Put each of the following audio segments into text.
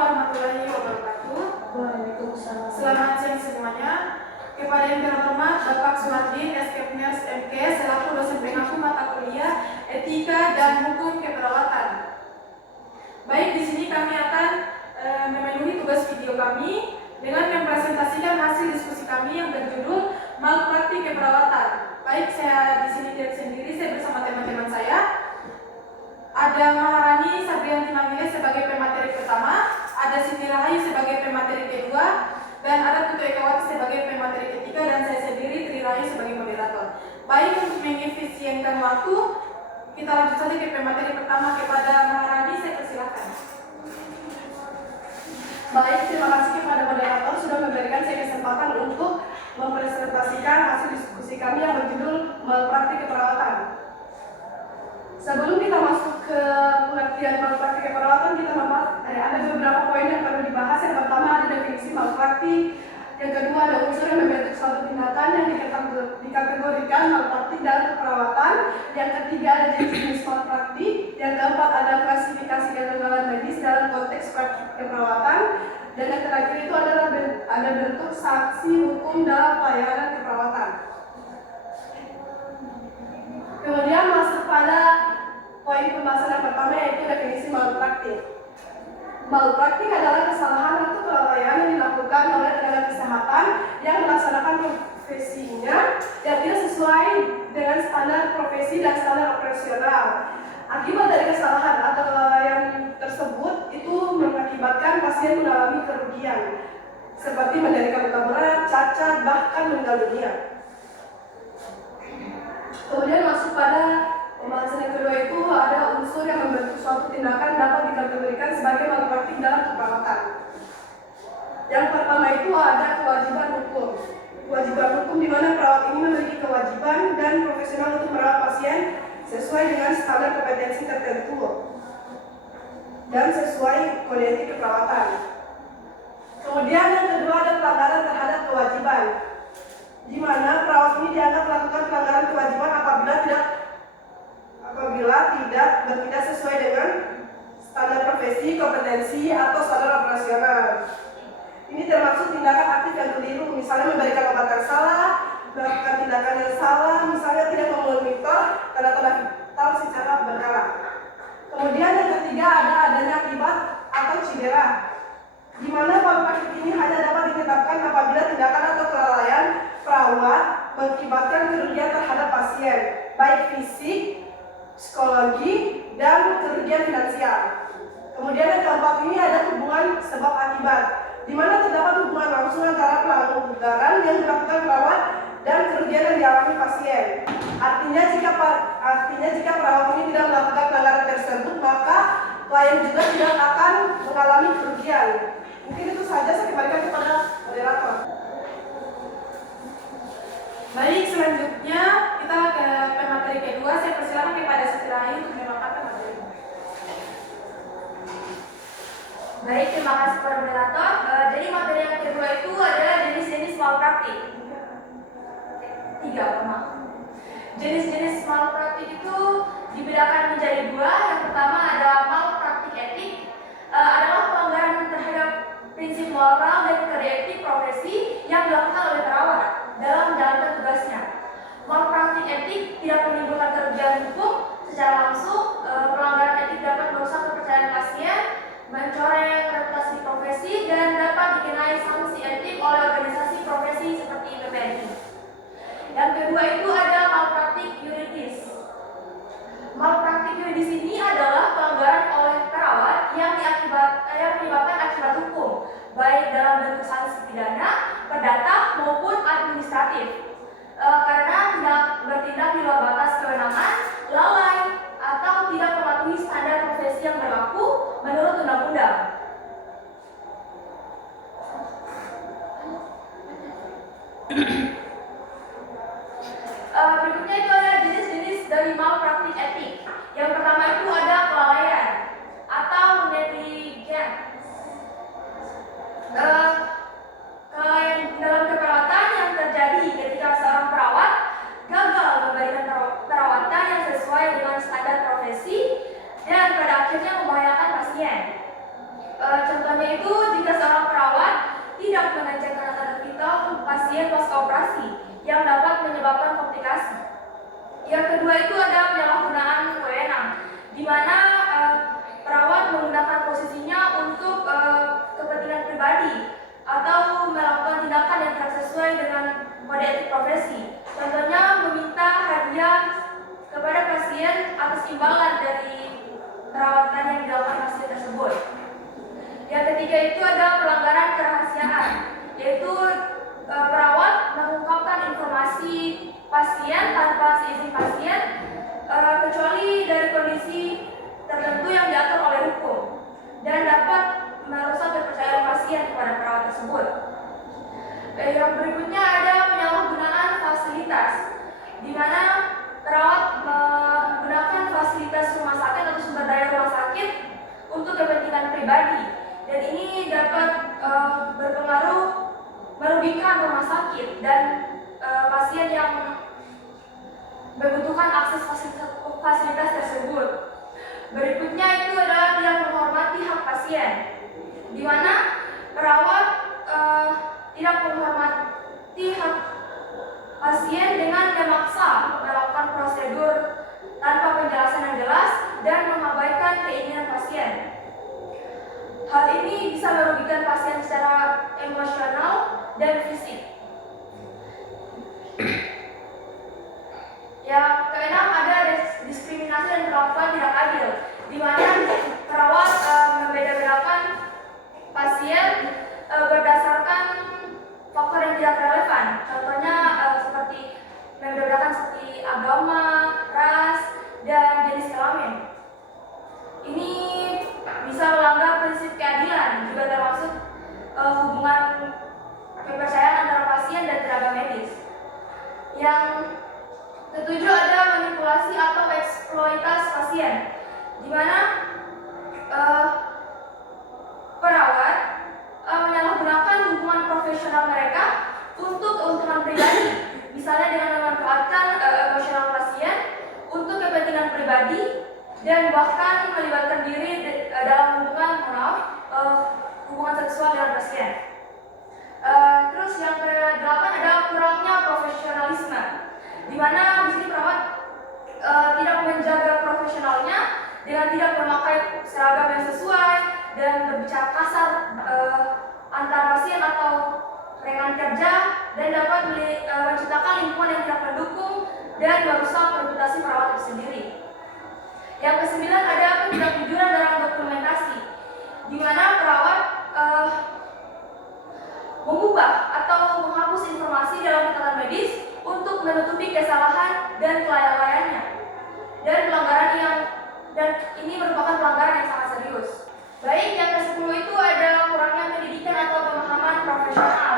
warahmatullahi wabarakatuh. Waalaikumsalam. Selamat siang semuanya. Kepada yang terhormat Bapak Suhardi, SKPNS MK, selaku dosen pengaku mata kuliah Etika dan Hukum Keperawatan. Baik, di sini kami akan memenuhi tugas video kami dengan mempresentasikan hasil diskusi kami yang berjudul Malpraktik Keperawatan. Baik, saya di sini tidak sendiri, saya bersama teman-teman saya. Ada Maharani Sabrianti Mangile sebagai pemateri pertama, ada Siti Rahayu sebagai pemateri kedua, dan ada Putu Ekawati sebagai pemateri ketiga, dan saya sendiri Tri Rahayu sebagai moderator. Baik, untuk mengefisienkan waktu, kita lanjut saja ke pemateri pertama. Kepada Maharani, saya persilakan. Baik, terima kasih kepada moderator sudah memberikan saya kesempatan untuk mempresentasikan hasil diskusi kami yang berjudul Malpraktik Keperawatan. Sebelum kita masuk ke pengertian malpraktik keperawatan, kita ada beberapa poin yang perlu dibahas. Yang pertama ada definisi malpraktik, yang kedua ada unsur yang membentuk suatu tindakan yang dikategorikan malpraktik dalam keperawatan, yang ketiga ada jenis-jenis malpraktik, yang keempat ada klasifikasi kegagalan medis dalam konteks praktik keperawatan, dan yang terakhir itu adalah ada bentuk sanksi hukum dalam pelayanan keperawatan. Kemudian masuk pada poin pembahasan yang pertama, yaitu definisi malpraktik. Malpraktik adalah kesalahan atau kelalaian yang dilakukan oleh tenaga kesehatan yang melaksanakan profesinya yang tidak sesuai dengan standar profesi dan standar operasional. Akibat dari kesalahan atau kelalaian tersebut itu mengakibatkan pasien mengalami kerugian seperti menderita luka berat, cacat, bahkan meninggal dunia. Kemudian masuk pada pembahasan yang kedua, itu ada unsur yang membentuk suatu tindakan dapat dikategorikan sebagai malpraktik dalam keperawatan. Yang pertama itu ada kewajiban hukum. Kewajiban hukum di mana perawat ini memiliki kewajiban dan profesional untuk merawat pasien sesuai dengan standar kompetensi tertentu dan sesuai kode etik keperawatan. Kemudian yang kedua ada pelanggaran terhadap kewajiban, di mana perawat ini dianggap melakukan pelanggaran kewajiban apabila tidak bertindak sesuai dengan standar profesi, kompetensi, atau standar operasional. Ini termasuk tindakan aktif yang keliru, misalnya memberikan obat yang salah, melakukan tindakan yang salah, misalnya tidak memonitor tanda-tanda vital secara berkala. Kemudian yang ketiga ada adanya akibat atau cedera, di mana malpraktik ini hanya dapat ditetapkan apabila tindakan atau kelalaian perawat mengakibatkan kerugian terhadap pasien, baik fisik, psikologi, dan kerugian finansial. Kemudian yang keempat ini ada hubungan sebab akibat, di mana terdapat hubungan langsung antara pelanggaran yang dilakukan perawat dan kerugian yang dialami pasien. Artinya jika perawat ini tidak melakukan pelanggaran tersebut, maka klien juga tidak akan mengalami kerugian. Mungkin itu saja, saya kembalikan kepada moderator. Baik, selanjutnya kita ke pemateri kedua. Saya persilakan kepada Siti Rahayu untuk memaparkan materi. Baik, terima kasih kepada moderator. Jadi materi yang kedua itu adalah jenis-jenis malpraktik. Jenis-jenis malpraktik itu dibedakan menjadi dua. Yang pertama ada malpraktik etik, adalah pelanggaran terhadap prinsip moral dan kode etik profesi yang dilakukan oleh perawat dalam menjalankan tugasnya. Malpraktik etik tidak menimbulkan kerugian hukum secara langsung. Pelanggaran etik dapat merusak kepercayaan pasien, mencoreng reputasi profesi, dan dapat dikenai sanksi etik oleh organisasi profesi seperti PPNI. Yang kedua itu ada malpraktik yuridis. Malpraktik yuridis ini adalah pelanggaran oleh perawat yang menyebabkan akibat hukum, baik dalam bentuk sanksi pidana, perdata, maupun administratif, karena tidak bertindak di luar batas kewenangan, lalai, atau tidak mematuhi standar profesi yang berlaku menurut undang-undang. Berikutnya itu ada jenis-jenis dari malpraktik etik. Yang pertama itu ada kelalaian atau negligence. Kelalaian dalam keperawatan yang terjadi ketika seorang perawat gagal memberikan perawatan yang sesuai dengan standar profesi dan pada akhirnya membahayakan pasien. Contohnya yaitu jika seorang perawat tidak mengecek tanda-tanda vital pasien pasca operasi yang dapat menyebabkan komplikasi. Yang kedua itu ada penyalahgunaan wewenang, di mana perawat menggunakan posisinya untuk kepentingan pribadi atau melakukan tindakan yang tidak sesuai dengan kode etik profesi. Contohnya meminta hadiah kepada pasien atas imbalan dari perawatan yang dilakukan pasien tersebut. Yang ketiga itu ada pelanggaran kerahasiaan, yaitu perawat mengungkapkan informasi pasien tanpa seizin pasien kecuali dari kondisi tertentu yang diatur oleh hukum dan dapat merusak kepercayaan pasien kepada perawat tersebut. Yang berikutnya ada penyalahgunaan fasilitas, di mana perawat menggunakan fasilitas rumah sakit atau sumber daya rumah sakit untuk kepentingan pribadi, dan ini dapat berpengaruh merugikan rumah sakit dan pasien yang membutuhkan akses fasilitas tersebut. Berikutnya itu adalah tidak menghormati hak pasien, di mana perawat tidak menghormati hak pasien dengan memaksa melakukan prosedur tanpa penjelasan yang jelas dan mengabaikan keinginan pasien. Hal ini bisa merugikan pasien secara emosional dan fisik. Yang keenam ada diskriminasi dan perlakuan tidak adil, di mana perawat membeda-bedakan pasien berdasarkan faktor yang tidak relevan. Contohnya seperti membeda-bedakan seperti agama, ras, dan jenis kelamin. Ini bisa melanggar prinsip keadilan, juga termasuk hubungan kepercayaan antara pasien dan tenaga medis. Yang ketujuh ada manipulasi atau eksploitasi pasien, di mana perawat menyalahgunakan hubungan profesional mereka untuk keuntungan pribadi, misalnya dengan memanfaatkan emosional pasien untuk kepentingan pribadi dan bahkan melibatkan diri dalam hubungan seksual dengan pasien. Terus yang ke-8 ada kurangnya profesionalisme, di mana di sini perawat tidak menjaga profesionalnya dengan tidak memakai seragam yang sesuai dan berbicara kasar antar pasien atau rekan kerja, dan dapat menciptakan lingkungan yang tidak mendukung dan merusak reputasi perawat itu sendiri. Yang kesembilan ada ketidakjujuran dalam dokumentasi, di mana perawat mengubah atau menghapus informasi dalam catatan medis untuk menutupi kesalahan dan kelalaiannya, dan ini merupakan pelanggaran yang sangat serius. Baik, yang ke-10 itu ada kurangnya pendidikan atau pemahaman profesional,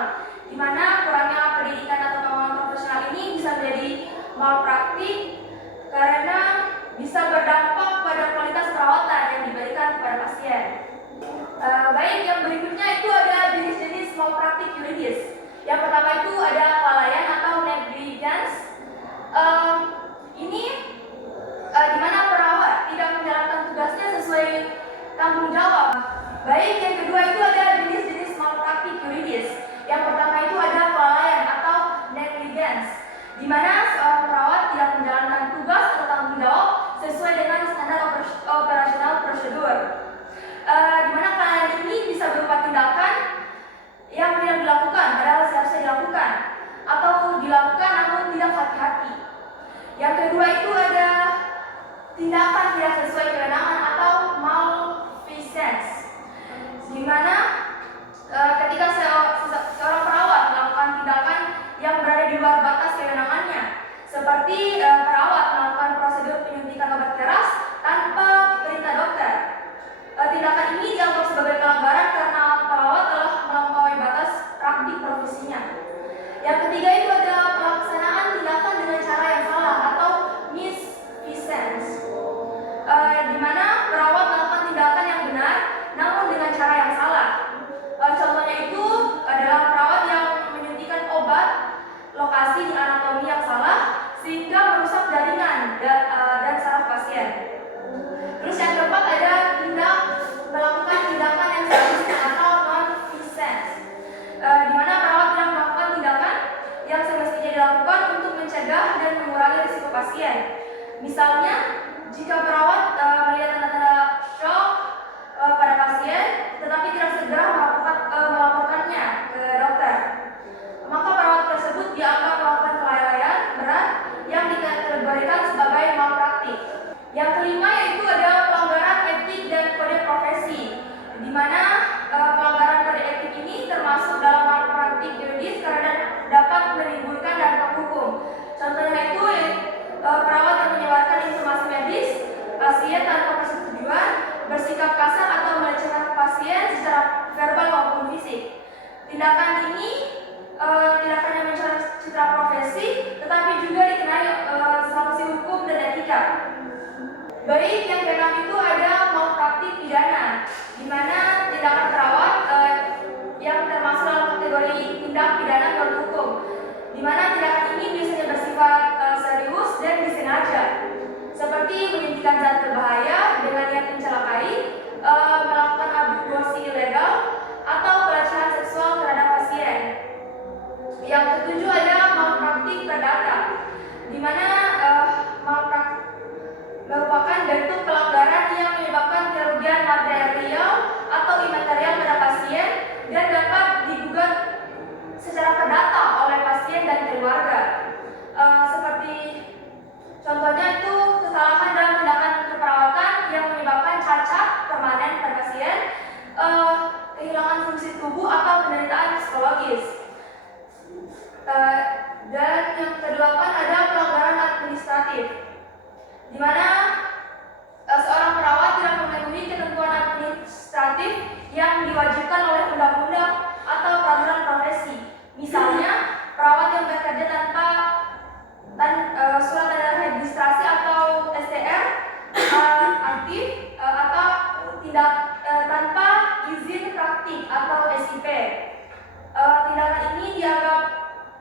di mana kurangnya pendidikan atau pemahaman profesional ini bisa menjadi malpraktik karena bisa berdampak pada kualitas perawatan yang diberikan kepada pasien. Baik, yang berikutnya itu ada jenis-jenis malpraktik yuridis. Yang pertama itu ada kelalaian atau negligence. Ini di mana perawat tidak menjalankan tugasnya sesuai tanggung jawab. Baik, yang kedua tindakan ini tidak hanya mencari citra profesi, tetapi juga dikenai sanksi hukum dan etika. Baik, yang keenam itu ada malpraktik pidana, di mana tindakan perawat yang termasuk dalam kategori tindak pidana menurut hukum, di mana tindakan ini biasanya bersifat serius dan disengaja, seperti menyuntikkan zat berbahaya dengan niat mencelakai, melakukan aborsi ilegal, atau pelecehan seksual terhadap pasien. Yang ketujuh ada malpraktik perdata, di mana malpraktik merupakan bentuk pelanggaran yang menyebabkan kerugian material atau imaterial pada pasien dan dapat digugat secara perdata oleh pasien dan keluarga. Seperti contohnya itu kesalahan dalam tindakan keperawatan yang menyebabkan cacat permanen pada pasien, kehilangan fungsi tubuh atau penderitaan psikologis. Dan yang kedelapan ada pelanggaran administratif, di mana seorang perawat tidak memenuhi ketentuan administratif yang diwajibkan oleh undang-undang atau peraturan profesi. Misalnya, perawat yang bekerja tanpa surat tanda registrasi atau STR aktif atau tidak tanpa izin praktik atau SIP. Tindakan ini dianggap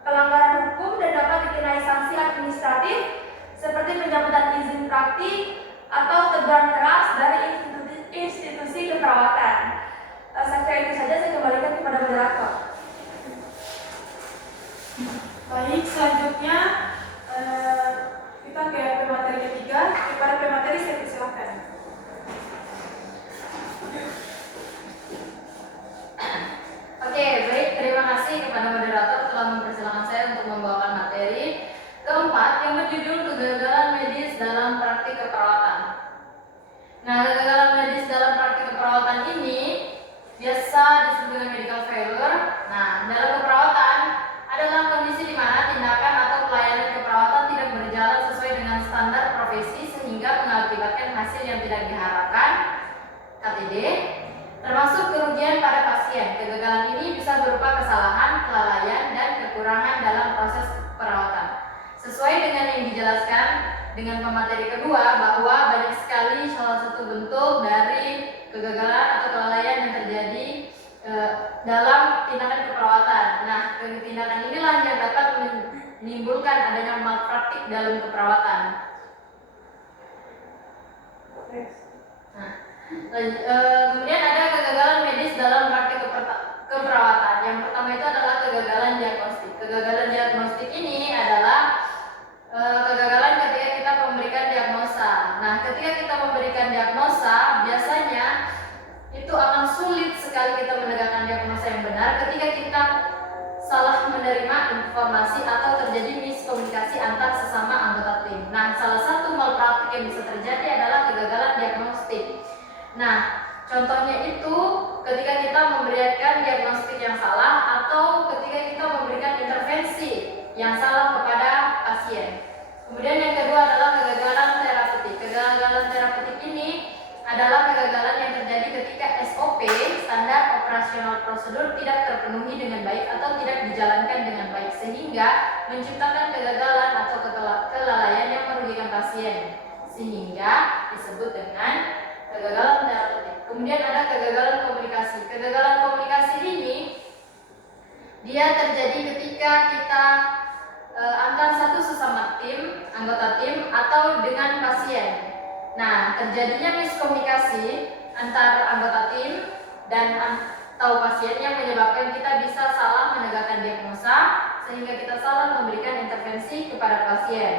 pelanggaran hukum dan dapat dikenai sanksi administratif seperti pencabutan izin praktik atau teguran keras dari institusi keperawatan. Saya kira itu saja, saya kembalikan kepada moderator. Baik, selanjutnya kita ke pemateri ketiga. Kepada pemateri saya persilakan. Oke, baik, terima kasih kepada moderator telah mempersilahkan saya untuk membawakan materi keempat yang berjudul kegagalan medis dalam praktik keperawatan. Nah, kegagalan medis dalam praktik keperawatan ini biasa disebut dengan medical failure. Nah, dalam keperawatan adalah kondisi di mana tindakan atau pelayanan keperawatan tidak berjalan sesuai dengan standar profesi sehingga mengakibatkan hasil yang tidak diharapkan, KTD, termasuk kerugian pada pasien. Kegagalan ini bisa berupa kesalahan, kelalaian, dan kekurangan dalam proses perawatan. Sesuai dengan yang dijelaskan dengan pemateri kedua, bahwa banyak sekali salah satu bentuk dari kegagalan atau kelalaian yang terjadi dalam tindakan keperawatan. Nah, tindakan inilah yang dapat menimbulkan adanya malpraktik dalam keperawatan. Nah, kemudian ada kegagalan medis dalam praktik keperawatan. Yang pertama itu adalah kegagalan diagnostik. Kegagalan diagnostik ini adalah kegagalan ketika kita memberikan diagnosa. Nah, ketika kita memberikan diagnosa, biasanya itu akan sulit sekali kita menegakkan diagnosa yang benar ketika kita salah menerima informasi atau terjadi miskomunikasi antar sesama anggota tim. Nah, salah satu malpraktik yang bisa terjadi adalah kegagalan diagnostik. Nah, contohnya itu ketika kita memberikan diagnostik yang salah atau ketika kita memberikan intervensi yang salah kepada pasien. Kemudian yang kedua adalah kegagalan terapeutik. Kegagalan terapeutik ini adalah kegagalan yang terjadi ketika SOP, standar operasional prosedur, tidak terpenuhi dengan baik atau tidak dijalankan dengan baik sehingga menciptakan kegagalan atau kelalaian yang merugikan pasien, sehingga disebut dengan kegagalan terapeutik. Kemudian ada kegagalan komunikasi. Kegagalan komunikasi ini dia terjadi ketika kita antar satu sesama tim, anggota tim atau dengan pasien. Nah, terjadinya miskomunikasi antar anggota tim dan atau pasien yang menyebabkan kita bisa salah menegakkan diagnosa sehingga kita salah memberikan intervensi kepada pasien.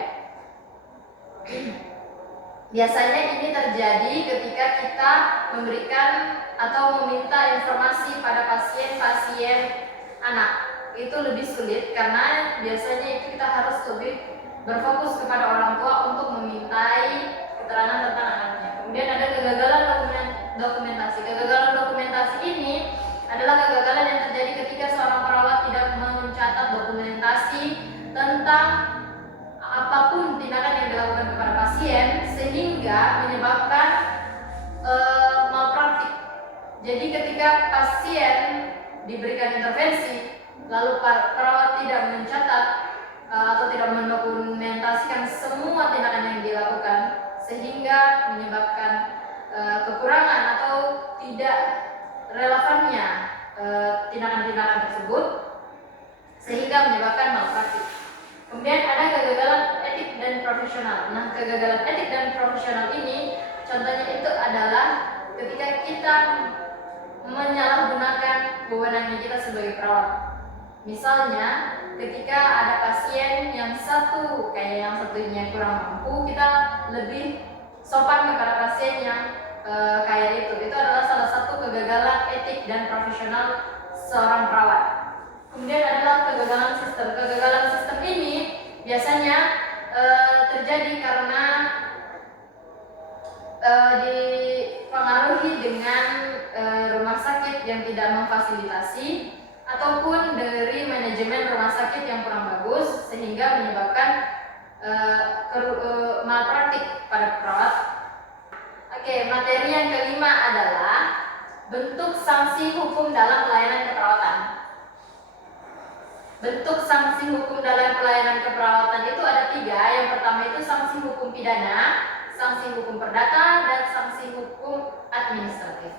Biasanya ini terjadi ketika kita memberikan atau meminta informasi pada pasien-pasien anak. Itu lebih sulit karena biasanya itu kita harus lebih berfokus kepada orang tua untuk memintai keterangan tentang anaknya. Kemudian ada kegagalan dokumentasi. Kegagalan dokumentasi ini adalah kegagalan yang terjadi ketika seorang perawat tidak mencatat dokumentasi tentang apapun tindakan yang dilakukan kepada pasien sehingga menyebabkan malpraktik. Jadi ketika pasien diberikan intervensi, lalu perawat tidak mencatat atau tidak mendokumentasikan semua tindakan yang dilakukan, sehingga menyebabkan kekurangan atau tidak relevannya tindakan-tindakan tersebut, sehingga menyebabkan malpraktik. Kemudian ada kegagalan etik dan profesional. Nah, kegagalan etik dan profesional ini contohnya itu adalah ketika kita menyalahgunakan wewenangnya kita sebagai perawat. Misalnya, ketika ada pasien yang satunya kurang mampu, kita lebih sopan kepada pasien yang kayak itu. Itu adalah salah satu kegagalan etik dan profesional seorang perawat. Kemudian adalah kegagalan sistem. Kegagalan sistem ini biasanya terjadi karena dipengaruhi dengan rumah sakit yang tidak memfasilitasi ataupun dari manajemen rumah sakit yang kurang bagus, sehingga menyebabkan malpraktik pada perawat. Oke, materi yang kelima adalah bentuk sanksi hukum dalam pelayanan keperawatan. Bentuk sanksi hukum dalam pelayanan keperawatan itu ada 3. Yang pertama itu sanksi hukum pidana, sanksi hukum perdata, dan sanksi hukum administratif.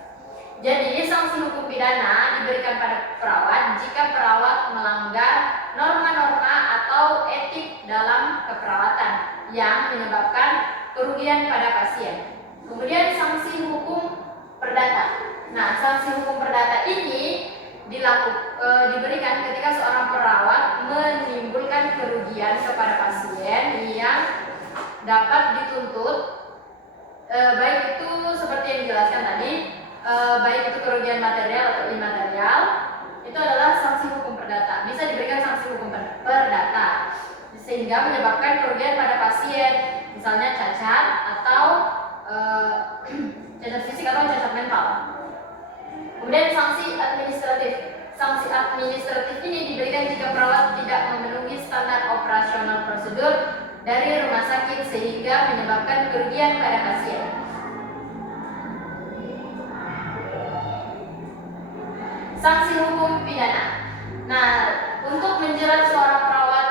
Jadi, sanksi hukum pidana diberikan pada perawat jika perawat melanggar norma-norma atau etik dalam keperawatan yang menyebabkan kerugian pada pasien. Kemudian sanksi hukum perdata. Nah, sanksi hukum perdata ini diberikan ketika seorang perawat menimbulkan kerugian kepada pasien yang dapat dituntut, baik itu seperti yang dijelaskan tadi, baik itu kerugian material atau imaterial, itu adalah sanksi hukum perdata. Bisa diberikan sanksi hukum perdata sehingga menyebabkan kerugian pada pasien, misalnya cacat atau cacat fisik atau cacat mental. Kemudian sanksi administratif. Sanksi administratif ini diberikan jika perawat tidak memenuhi standar operasional prosedur dari rumah sakit sehingga menyebabkan kerugian pada pasien. Sanksi hukum pidana. Nah, untuk menjerat seorang perawat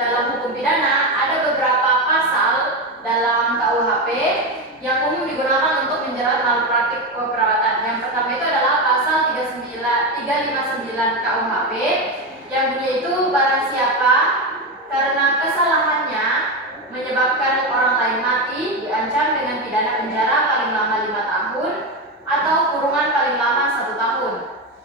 dalam hukum pidana ada beberapa pasal dalam KUHP yang umum digunakan untuk menjerat malpraktik keperawatan. Yang pertama itu adalah pasal 359 KUHP yang bunyi itu barang siapa karena kesalahannya menyebabkan orang lain mati diancam dengan pidana penjara paling lama 5 tahun atau kurungan paling lama 1 tahun.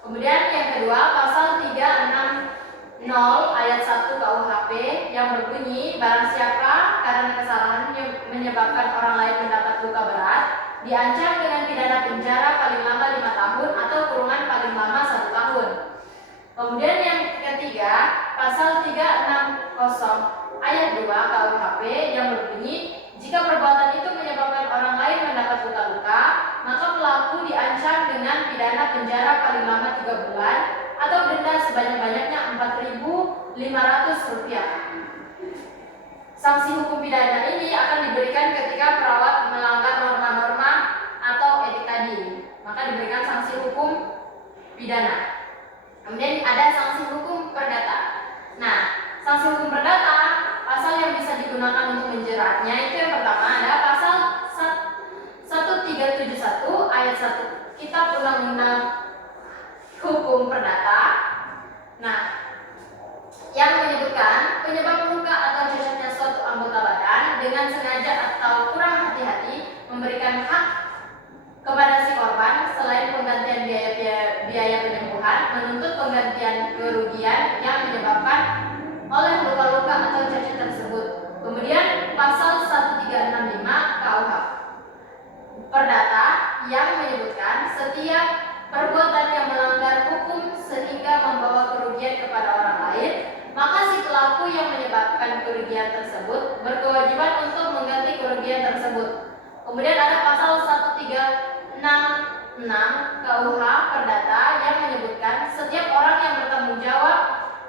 Kemudian yang kedua pasal 360 ayat 1 KUHP yang berbunyi barang siapa karena kesalahannya menyebabkan orang lain mendapat luka berat diancam dengan pidana penjara paling lama 5 tahun atau kurungan paling lama 1 tahun. Kemudian yang ketiga pasal 360 ayat 2 KUHP yang berbunyi jika perbuatan itu menyebabkan orang lain mendapat luka-luka, maka pelaku diancam dengan pidana penjara paling lama 3 bulan atau denda sebanyak-banyaknya Rp4.500. Sanksi hukum pidana ini akan diberikan ketika perawat melanggar norma-norma atau etik tadi, maka diberikan sanksi hukum pidana. Kemudian ada sanksi hukum perdata. Nah, sanksi hukum perdata pasal yang bisa digunakan untuk menjeratnya itu yang pertama ada pasal 1371 ayat 1 Kitab Undang-Undang Hukum Perdata. Nah, yang menyebutkan penyebab luka atau cacatnya suatu anggota badan dengan sengaja atau kurang hati-hati memberikan hak kepada si korban selain penggantian biaya penyembuhan menuntut penggantian kerugian yang menyebabkan oleh luka-luka atau cacat tersebut. Kemudian pasal 1365 KUH Perdata yang menyebutkan setiap perbuatan yang melanggar hukum sehingga membawa kerugian kepada orang lain, maka si pelaku yang menyebabkan kerugian tersebut berkewajiban untuk mengganti kerugian tersebut. Kemudian ada pasal 1366 KUH Perdata yang menyebutkan setiap orang yang bertanggung jawab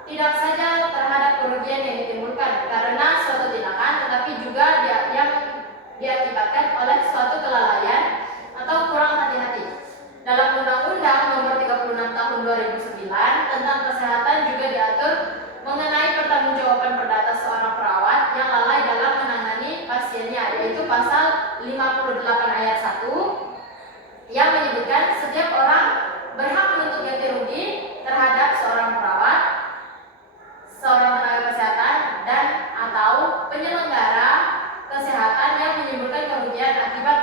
tidak saja terhadap kerugian yang ditimbulkan karena suatu tindakan, tetapi juga yang diakibatkan oleh suatu kelalaian atau kurang hati-hati. Dalam Undang-Undang Nomor 36 Tahun 2009 tentang kesehatan juga diatur mengenai pertanggungjawaban perdata seorang perawat yang lalai dalam menangani pasiennya, yaitu pasal 58 ayat 1 yang menyebutkan setiap orang berhak menuntut ganti rugi terhadap seorang perawat, seorang tenaga kesehatan, dan atau penyelenggara kesehatan yang menimbulkan kerugian akibat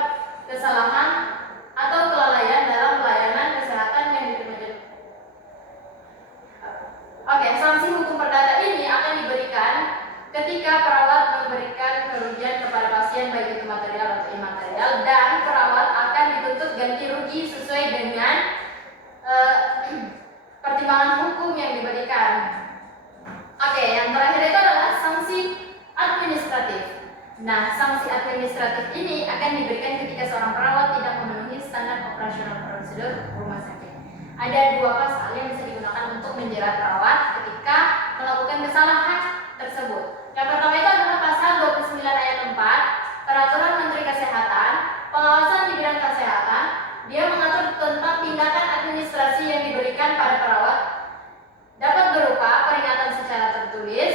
kesalahan atau kelalaian dalam pelayanan kesehatan yang diterima. Oke, sanksi hukum perdata ini akan diberikan ketika perawat memberikan kerugian kepada pasien baik itu material atau imaterial, dan perawat akan dituntut ganti rugi sesuai dengan pertimbangan hukum yang diberikan. Oke, yang terakhir itu adalah sanksi administratif. Nah, sanksi administratif ini akan diberikan ketika seorang perawat tidak memenuhi standar operasional prosedur rumah sakit. Ada 2 pasal yang bisa digunakan untuk menjerat perawat ketika melakukan kesalahan tersebut. Yang pertama itu adalah pasal 29 ayat 4 Peraturan Menteri Kesehatan, pengawasan di bidang kesehatan. Dia mengatur tentang tindakan administrasi yang diberikan pada perawat, dapat berupa peringatan secara tertulis,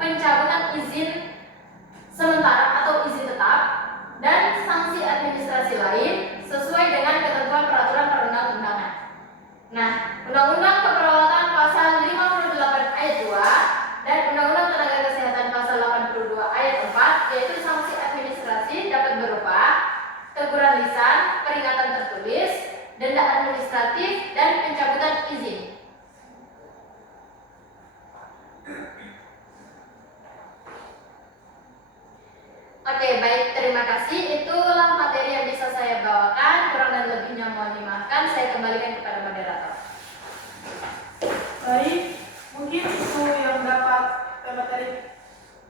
pencabutan izin sementara atau izin tetap, dan sanksi administrasi lain sesuai dengan ketentuan peraturan perundang-undangan. Nah, Undang-Undang Keperawatan pasal 58 ayat 2 dan Undang-Undang Tenaga Kesehatan pasal 82 ayat 4, yaitu sanksi administrasi dapat berupa teguran lisan, peringatan tertulis, denda administratif, dan pencabutan izin. Oke, baik, terima kasih. Itulah materi yang bisa saya bawakan. Kurang dan lebihnya mohon dimaafkan. Saya kembalikan kepada moderator. Baik, mungkin itu yang dapat materi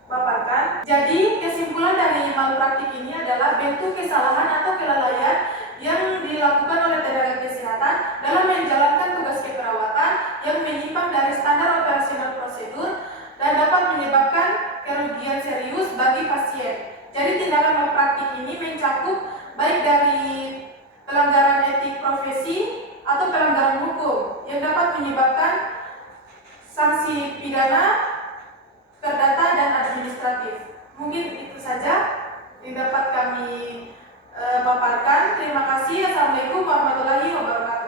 paparkan. Jadi kesimpulan dari malpraktik ini adalah bentuk kesalahan atau kelalaian yang dilakukan oleh tenaga kesehatan dalam menjalankan tugas keperawatan yang menyimpang dari standar operasional prosedur dan dapat menyebabkan kerugian serius bagi pasien. Jadi tindakan malpraktik ini mencakup baik dari pelanggaran etik profesi atau pelanggaran hukum yang dapat menyebabkan sanksi pidana, perdata, dan administratif. Mungkin itu saja yang dapat kami paparkan. Terima kasih. Assalamualaikum warahmatullahi wabarakatuh.